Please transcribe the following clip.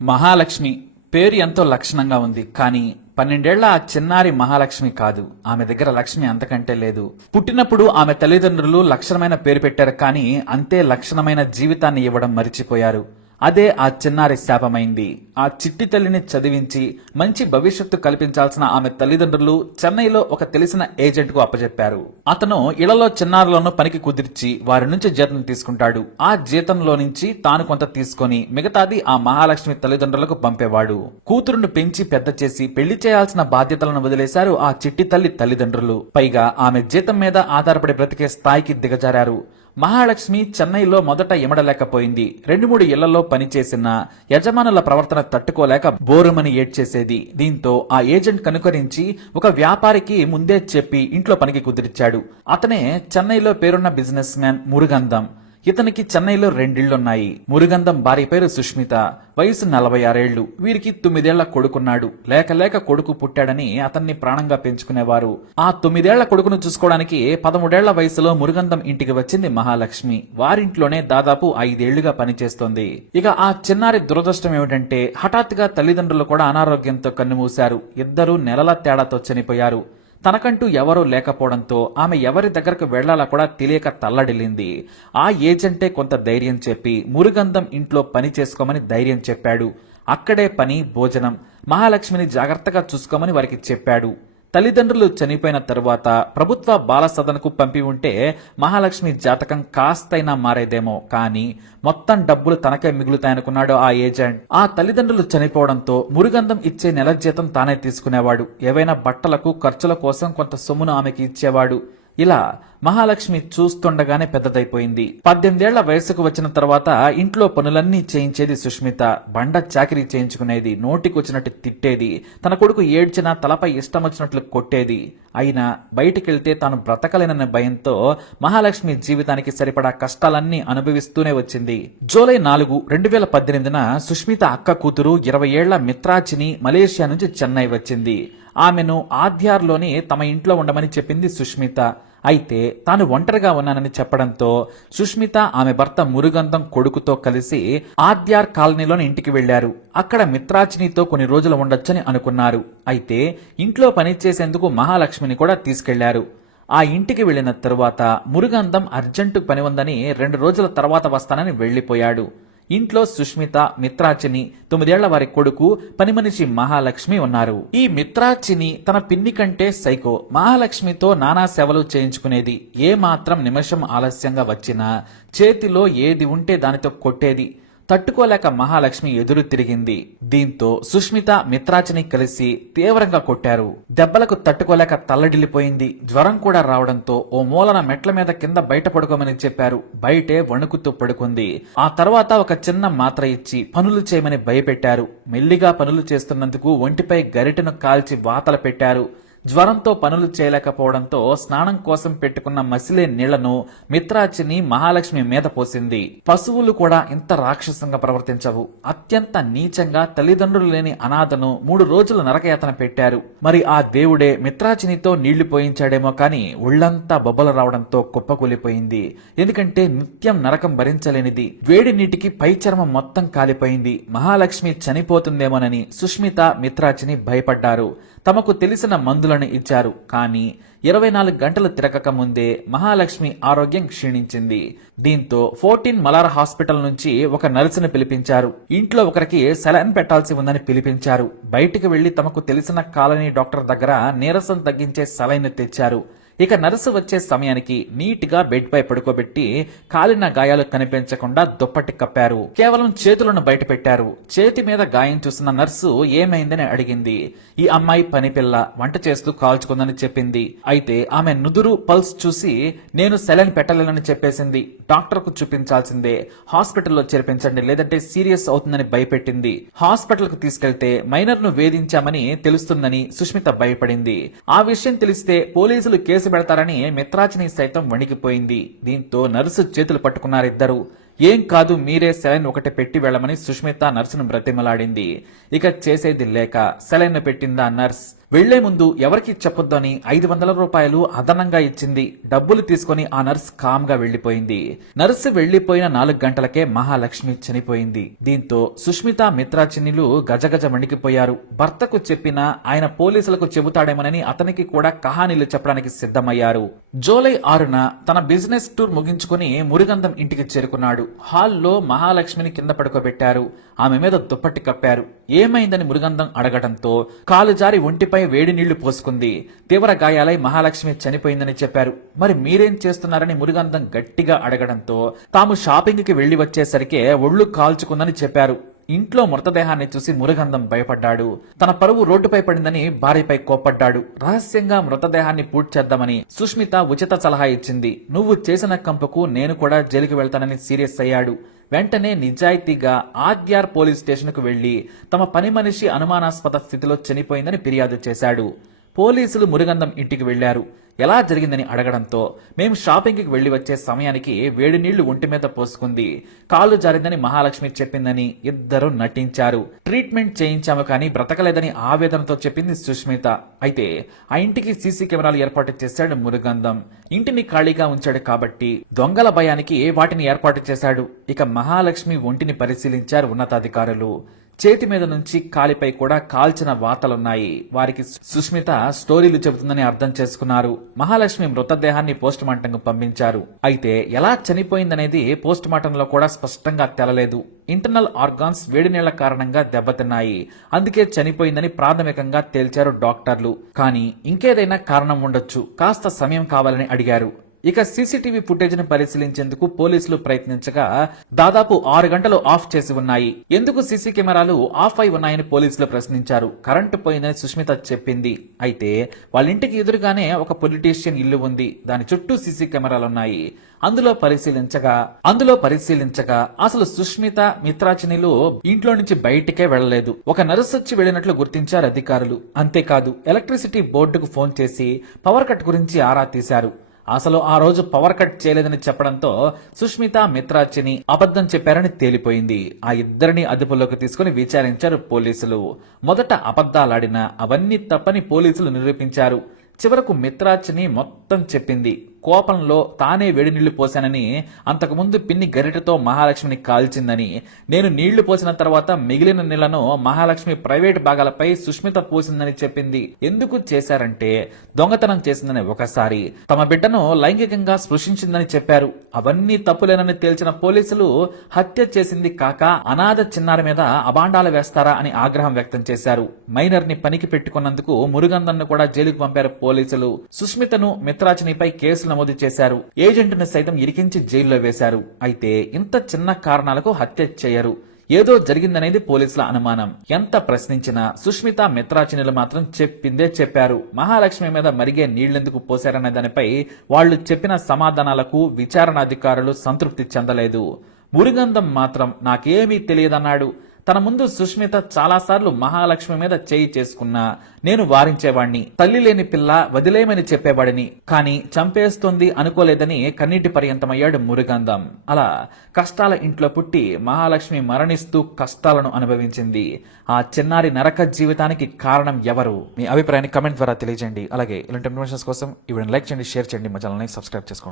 మహాలక్ష్మి పేరు ఎంతో లక్షణంగా ఉంది. కానీ 12 ఏళ్ల ఆ చిన్నారి మహాలక్ష్మి కాదు. ఆమె దగ్గర లక్ష్మి అంతకంటే లేదు. పుట్టినప్పుడు ఆమె తల్లిదండ్రులు లక్షణమైన పేరు పెట్టారు, కానీ అంతే లక్షణమైన జీవితాన్ని ఇవ్వడం మరిచిపోయారు. అదే ఆ చిన్నారి శాపమైంది. ఆ చిట్టి తల్లిని చదివించి మంచి భవిష్యత్తు కల్పించాల్సిన ఆమె తల్లిదండ్రులు చెన్నైలో ఒక తెలిసిన ఏజెంట్ కు అప్పచెప్పారు. అతను ఇళ్లలో చిన్నారులను పనికి కుదిర్చి వారి నుంచి జీతం తీసుకుంటాడు. ఆ జీతంలో నుంచి తాను కొంత తీసుకొని మిగతాది ఆ మహాలక్ష్మి తల్లిదండ్రులకు పంపేవాడు. కూతురును పెంచి పెద్ద చేసి పెళ్లి చేయాల్సిన బాధ్యతలను వదిలేశారు ఆ చిట్టి తల్లి తల్లిదండ్రులు. పైగా ఆమె జీతం మీద ఆధారపడి బ్రతికే స్థాయికి దిగజారారు. మహాలక్ష్మి చెన్నైలో మొదట ఇమడలేకపోయింది. 2-3 ఇళ్లలో పనిచేసిన యజమానుల ప్రవర్తన తట్టుకోలేక బోరుమని ఏడ్చేసేది. దీంతో ఆ ఏజెంట్ కనుకరించి ఒక వ్యాపారికి ముందే చెప్పి ఇంట్లో పనికి కుదిరిచాడు. అతనే చెన్నైలో పేరున్న బిజినెస్ మ్యాన్ మురుగంధం. ఇతనికి చెన్నైలో 2 ఇళ్లున్నాయి. మురుగంధం భార్య పేరు సుష్మిత, వయసు 46 ఏళ్లు. వీరికి 9 ఏళ్ల కొడుకున్నాడు. లేక కొడుకు పుట్టాడని అతన్ని ప్రాణంగా పెంచుకునేవారు. ఆ 9 ఏళ్ల కొడుకును చూసుకోవడానికి 13 ఏళ్ల వయసులో మురుగంధం ఇంటికి వచ్చింది మహాలక్ష్మి. వారింట్లోనే దాదాపు 5 ఏళ్లుగా పనిచేస్తోంది. ఇక ఆ చిన్నారి దురదృష్టం ఏమిటంటే హఠాత్తుగా తల్లిదండ్రులు కూడా అనారోగ్యంతో కన్నుమూశారు. ఇద్దరూ నెలల తేడాతో చనిపోయారు. తనకంటూ ఎవరూ లేకపోవడంతో ఆమె ఎవరి దగ్గరకు వెళ్లాలా కూడా తెలియక తల్లడిల్లింది. ఆ ఏజెంటే కొంత ధైర్యం చెప్పి మురుగంధం ఇంట్లో పని చేసుకోమని ధైర్యం చెప్పాడు. అక్కడే పని, భోజనం, మహాలక్ష్మిని జాగ్రత్తగా చూసుకోమని వారికి చెప్పాడు. తల్లిదండ్రులు చనిపోయిన తరువాత ప్రభుత్వ బాల సదనకు పంపి ఉంటే మహాలక్ష్మి జాతకం కాస్తైనా మారేదేమో. కానీ మొత్తం డబ్బులు తనకే మిగులుతాయనుకున్నాడు ఆ ఏజెంట్. ఆ తల్లిదండ్రులు చనిపోవడంతో మురుగంధం ఇచ్చే నెల జీతం తానే తీసుకునేవాడు. ఏవైనా బట్టలకు ఖర్చుల కోసం కొంత సొమ్మును ఆమెకి ఇచ్చేవాడు. ఇలా మహాలక్ష్మి చూస్తుండగానే పెద్దదైపోయింది. 18 ఏళ్ల వయసుకు వచ్చిన తర్వాత ఇంట్లో పనులన్నీ చేయించేది సుష్మిత. బండ చాకిరీ చేయించుకునేది, నోటికొచ్చినట్టు తిట్టేది, తన కొడుకు ఏడ్చినా తలపై ఇష్టం వచ్చినట్లు కొట్టేది. అయినా బయటికెళ్తే తాను బ్రతకలేనన్న భయంతో మహాలక్ష్మి జీవితానికి సరిపడా కష్టాలన్నీ అనుభవిస్తూనే వచ్చింది. జూలై 4, 2018న సుష్మిత అక్క కూతురు 20 ఏళ్ల మిత్రాచిని మలేషియా నుంచి చెన్నై వచ్చింది. ఆమెను ఆద్యార్లోని తమ ఇంట్లో ఉండమని చెప్పింది సుష్మిత. అయితే తాను ఒంటరిగా ఉన్నానని చెప్పడంతో సుష్మిత ఆమె భర్త మురుగంధం కొడుకుతో కలిసి ఆద్యార్ కాలనీలోని ఇంటికి వెళ్లారు. అక్కడ మిత్రాచినితో కొన్ని రోజులు ఉండొచ్చని అనుకున్నారు. అయితే ఇంట్లో పనిచేసేందుకు మహాలక్ష్మిని కూడా తీసుకెళ్లారు. ఆ ఇంటికి వెళ్లిన తరువాత మురుగంధం అర్జెంటు పని ఉందని 2 రోజుల తర్వాత వస్తానని వెళ్లిపోయాడు. ఇంట్లో సుష్మిత, మిత్రాచిని, 9 ఏళ్ల వారి కొడుకు, పని మనిషి మహాలక్ష్మి ఉన్నారు. ఈ మిత్రాచిని తన పిన్ని కంటే సైకో. మహాలక్ష్మితో నానా సేవలు చేయించుకునేది. ఏ మాత్రం నిమిషం ఆలస్యంగా వచ్చినా చేతిలో ఏది ఉంటే దానితో కొట్టేది. తట్టుకోలేక మహాలక్ష్మి ఎదురు తిరిగింది. దీంతో సుష్మిత, మిత్రాచిని కలిసి తీవ్రంగా కొట్టారు. దెబ్బలకు తట్టుకోలేక తల్లడిల్లిపోయింది. జ్వరం కూడా రావడంతో ఓ మూలన మెట్ల మీద కింద బయట పడుకోమని చెప్పారు. బయటే వణుకుతూ పడుకుంది. ఆ తర్వాత ఒక చిన్న మాత్ర ఇచ్చి పనులు చేయమని భయపెట్టారు. మెల్లిగా పనులు చేస్తున్నందుకు ఒంటిపై గరిటెను కాల్చి వాతలు పెట్టారు. జ్వరంతో పనులు చేయలేకపోవడంతో స్నానం కోసం పెట్టుకున్న మసిలే నీళ్లను మిత్రాచిని మహాలక్ష్మి మీద పోసింది. పశువులు కూడా ఇంత రాక్షసంగా ప్రవర్తించవు. అత్యంత నీచంగా తల్లిదండ్రులు లేని అనాథను 3 రోజులు నరకయాతన పెట్టారు. మరి ఆ దేవుడే మిత్రాచినితో నీళ్లు పోయించాడేమో కానీ ఒళ్లంతా బొబ్బలు రావడంతో కుప్పకూలిపోయింది. ఎందుకంటే నిత్యం నరకం భరించలేనిది. వేడి నీటికి పై చర్మం మొత్తం కాలిపోయింది. మహాలక్ష్మి చనిపోతుందేమోనని సుష్మిత, మిత్రాచిని భయపడ్డారు. తమకు తెలిసిన మందులను ఇచ్చారు. కానీ 24 గంటలు తిరగక ముందే మహాలక్ష్మి ఆరోగ్యం క్షీణించింది. దీంతో 14 మలార్ హాస్పిటల్ నుంచి ఒక నర్సును పిలిపించారు. ఇంట్లో ఒకరికి సెలైన్ పెట్టాల్సి ఉందని పిలిపించారు. బయటికి వెళ్లి తమకు తెలిసిన కాలనీ డాక్టర్ దగ్గర నీరసం తగ్గించే సెలైన్ తెచ్చారు. ఇక నర్సు వచ్చే సమయానికి నీట్ గా బెడ్ పై పడుకోబెట్టి కాలిన గాయాలు కనిపించకుండా దుప్పటి కప్పారు. కేవలం చేతులను బయట పెట్టారు. చేతి మీద గాయం చూసిన నర్సు ఏమైందని అడిగింది. ఈ అమ్మాయి పని పిల్ల, వంట చేస్తూ కాల్చుకుందని చెప్పింది. అయితే ఆమె నుదురు, పల్స్ చూసి నేను సెలైన్ పెట్టలేనని చెప్పేసింది. డాక్టర్ కు చూపించాల్సిందే, హాస్పిటల్లో చేర్పించండి లేదంటే సీరియస్ అవుతుందని భయపెట్టింది. హాస్పిటల్ కు తీసుకెళ్తే మైనర్ ను వేధించామని తెలుస్తుందని సుష్మిత భయపడింది. ఆ విషయం తెలిస్తే పోలీసులు కేసు పెడతారని మిత్రాచిని సైతం వణికిపోయింది. దీంతో నర్సు చేతులు పట్టుకున్నారిద్దరు. ఏం కాదు, మీరే సెలైన్ ఒకటి పెట్టి వెళ్ళమని సుష్మిత నర్సును బ్రతిమలాడింది. ఇక చేసేది లేక సెలైన్ పెట్టిందా నర్స్. వెళ్లే ముందు ఎవరికి చెప్పొద్దని 500 రూపాయలు అదనంగా ఇచ్చింది. డబ్బులు తీసుకుని ఆ నర్స్ కామ్ గా వెళ్లిపోయింది. నర్సు వెళ్లిపోయిన 4 గంటలకే మహాలక్ష్మి చనిపోయింది. దీంతో సుష్మిత మిత్రా చిన్నిలు గజగజ వణికిపోయారు. భర్తకు చెప్పినా ఆయన పోలీసులకు చెబుతాడేమోనని అతనికి కూడా కహానీలు చెప్పడానికి సిద్ధమయ్యారు. జూలై 6న తన బిజినెస్ టూర్ ముగించుకుని మురుగంధం ఇంటికి చేరుకున్నాడు. హాల్లో మహాలక్ష్మిని కింద పడుకోబెట్టారు. ఆమె మీద దుప్పటి కప్పారు. ఏమైందని మురుగంధం అడగడంతో కాలు జారి ఒంటిపై వేడి నీళ్లు పోసుకుంది. తీవ్ర గాయాలై మహాలక్ష్మి చనిపోయిందని చెప్పారు. మరి మీరేం చేస్తున్నారని మురుగంధం గట్టిగా అడగడంతో తాము షాపింగ్ కి వెళ్లి వచ్చేసరికే ఒళ్లు కాల్చుకుందని చెప్పారు. ఇంట్లో మృతదేహాన్ని చూసి మురుగంధం భయపడ్డాడు. తన పరువు రోడ్డుపై పడిందని భార్యపై కోప్పడ్డాడు. రహస్యంగా మృతదేహాన్ని పూడ్చేద్దామని సుష్మిత ఉచిత సలహా ఇచ్చింది. నువ్వు చేసిన కంపుకు నేను కూడా జైలుకి వెళ్తానని సీరియస్ అయ్యాడు. వెంటనే నిజాయితీగా ఆద్యార్ పోలీస్ స్టేషన్ కు వెళ్లి తమ పని మనిషి అనుమానాస్పద స్థితిలో చనిపోయిందని ఫిర్యాదు చేశాడు. పోలీసులు మురుగంధం ఇంటికి వెళ్లారు. ఎలా జరిగిందని అడగడంతో మేం షాపింగ్ కి వెళ్లి వచ్చే సమయానికి వేడి నీళ్లు ఒంటి మీద పోసుకుంది, కాలు జారిందని మహాలక్ష్మి చెప్పిందని ఇద్దరు నటించారు. ట్రీట్మెంట్ చేయించాము కానీ బ్రతకలేదని ఆవేదనతో చెప్పింది సుష్మిత. అయితే ఆ ఇంటికి సీసీ కెమెరాలు ఏర్పాటు చేశాడు మురుగంధం. ఇంటిని ఖాళీగా ఉంచాడు కాబట్టి దొంగల భయానికి వాటిని ఏర్పాటు చేశాడు. ఇక మహాలక్ష్మి ఒంటిని పరిశీలించారు ఉన్నతాధికారులు. చేతి మీద నుంచి కాలిపై కూడా కాల్చిన వాతలున్నాయి. వారికి సుష్మిత స్టోరీలు చెబుతుందని అర్థం చేసుకున్నారు. మహాలక్ష్మి మృతదేహాన్ని పోస్ట్ మార్టం కు పంపించారు. అయితే ఎలా చనిపోయిందనేది పోస్ట్ మార్టంలో కూడా స్పష్టంగా తెలలేదు. ఇంటర్నల్ ఆర్గాన్స్ వేడి నీళ్ల కారణంగా దెబ్బతిన్నాయి, అందుకే చనిపోయిందని ప్రాథమికంగా తేల్చారు డాక్టర్లు. కానీ ఇంకేదైనా కారణం ఉండొచ్చు, కాస్త సమయం కావాలని అడిగారు. ఇక సీసీటీవీ ఫుటేజ్ ను పరిశీలించేందుకు పోలీసులు ప్రయత్నించగా దాదాపు 6 గంటలు ఆఫ్ చేసి ఉన్నాయి. ఎందుకు సీసీ కెమెరాలు ఆఫ్ అయి ఉన్నాయని పోలీసులు ప్రశ్నించారు. కరెంటు పోయిందని సుష్మిత చెప్పింది. అయితే వాళ్ళ ఇంటికి ఎదురుగానే ఒక పొలిటీషియన్ ఇల్లు ఉంది. దాని చుట్టూ సీసీ కెమెరాలున్నాయి. అందులో పరిశీలించగా అసలు సుష్మిత మిత్రాచినిలు ఇంట్లో నుంచి బయటికే వెళ్లలేదు. ఒక నర్సు వచ్చి వెళ్లినట్లు గుర్తించారు అధికారులు. అంతేకాదు ఎలక్ట్రిసిటీ బోర్డుకు ఫోన్ చేసి పవర్ కట్ గురించి ఆరా తీశారు. అసలు ఆ రోజు పవర్ కట్ చేయలేదని చెప్పడంతో సుష్మిత మిత్రాచిని అబద్ధం చెప్పారని తేలిపోయింది. ఆ ఇద్దరిని అదుపులోకి తీసుకుని విచారించారు పోలీసులు. మొదట అబద్ధాలాడినా అవన్నీ తప్పని పోలీసులు నిరూపించారు. చివరకు మిత్రాచిని మొత్తం చెప్పింది. కోపంలో తానే వేడి నీళ్లు పోశానని, అంతకుముందు పిన్ని గరిటతో మహాలక్ష్మిని కాల్చిందని, నేను నీళ్లు పోసిన తర్వాత మిగిలిన నీళ్లను మహాలక్ష్మి ప్రైవేట్ భాగాలపై సుష్మిత పోసిందని చెప్పింది. ఎందుకు చేశారంటే దొంగతనం చేసిందని ఒకసారి, తమ బిడ్డను లైంగికంగా స్పృశించిందని చెప్పారు. అవన్నీ తప్పులేనని తేల్చిన పోలీసులు హత్య చేసింది కాక అనాథ చిన్నారి మీద అబాండాలు వేస్తారా అని ఆగ్రహం వ్యక్తం చేశారు. మైనర్ ని పనికి పెట్టుకున్నందుకు మురుగంధన్ను కూడా జైలుకు పంపారు పోలీసులు. సుష్మితను మిత్రాచినిపై కేసులు నమోదు చేశారు. ఏజెంట్ను సైతం ఇరికించి జైల్లో వేశారు. అయితే ఇంత చిన్న కారణాలకు హత్య చేయరు, ఏదో జరిగిందనేది పోలీసుల అనుమానం. ఎంత ప్రశ్నించినా సుష్మిత మిత్రాచినులు మాత్రం చెప్పిందే చెప్పారు. మహాలక్ష్మి మీద మరిగే నీళ్లెందుకు పోశారనే దానిపై వాళ్లు చెప్పిన సమాధానాలకు విచారణాధికారులు సంతృప్తి చెందలేదు. మురుగంధం మాత్రం నాకేమీ తెలియదన్నాడు. తన ముందు సుష్మిత చాలాసార్లు మహాలక్ష్మి మీద చేయి చేసుకున్నా నేను వారించేవాణ్ణి, తల్లి లేని పిల్ల వదిలేయమని చెప్పేవాడిని, కానీ చంపేస్తుంది అనుకోలేదని కన్నీటి పర్యంతమయ్యాడు మురుగంధం. అలా కష్టాల ఇంట్లో పుట్టి మహాలక్ష్మి మరణిస్తూ కష్టాలను అనుభవించింది. ఆ చిన్నారి నరక జీవితానికి కారణం ఎవరు? మీ అభిప్రాయాన్ని కమెంట్ ద్వారా తెలియజేయండి. అలాగే ఇలాంటి ఇన్ఫర్మేషన్స్ కోసం ఈ వీడియోని లైక్ చేయండి, షేర్ చేయండి, మా ఛానల్ని సబ్స్క్రైబ్ చేసుకోండి.